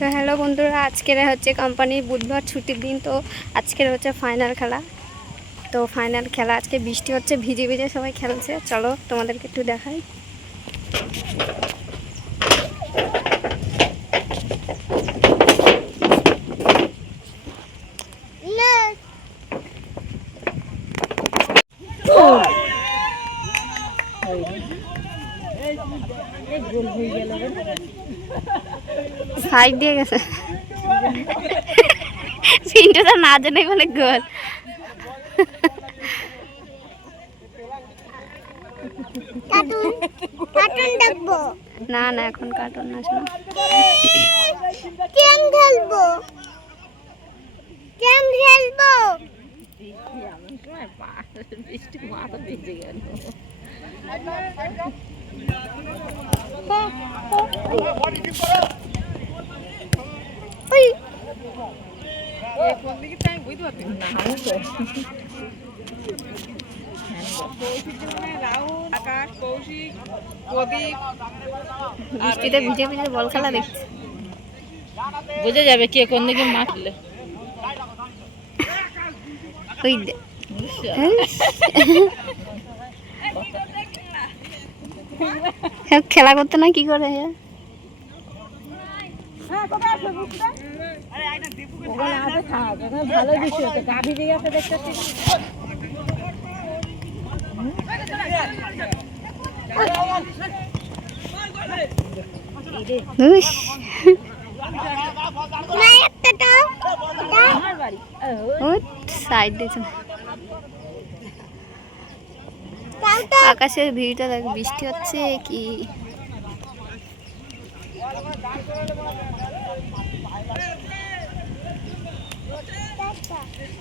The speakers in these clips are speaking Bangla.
তো হ্যালো বন্ধুরা, আজকের হচ্ছে কোম্পানির বুধবার ছুটির দিন। তো আজকের হচ্ছে ফাইনাল খেলা। তো ফাইনাল খেলা আজকে বৃষ্টি হচ্ছে, ভিজে ভিজে সবাই খেলছে। চলো তোমাদেরকে একটু দেখাই। সাইড দিয়ে গেছে, সিনটা না জানাই বলে গোল। কার্টুন দেখবো না না, এখন কার্টুন না, শোনো। গেম খেলবো গেম খেলবো মাথা ভিজে গেল। ওই কোন দিকে তাই বুঝতে পারছি না। আমি তো রাহুল, আকাশ, কৌশিক, প্রদীপ বৃষ্টিতে ভিজে ভিজে বল খেলা দেখছি। বুঝে যাবে কে কোন দিকে মারলে। ওই খেলা করতে না কি করে? ভালো বিষয় তো গা ভিজে গেছে দেখতে। না একটা দাও আমার বাড়ি সাইড দিয়েছে। আকাশের ভিড়টা দেখ, বৃষ্টি হচ্ছে কি।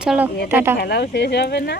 চলো টাটা। খেলাও শেষ হবে না।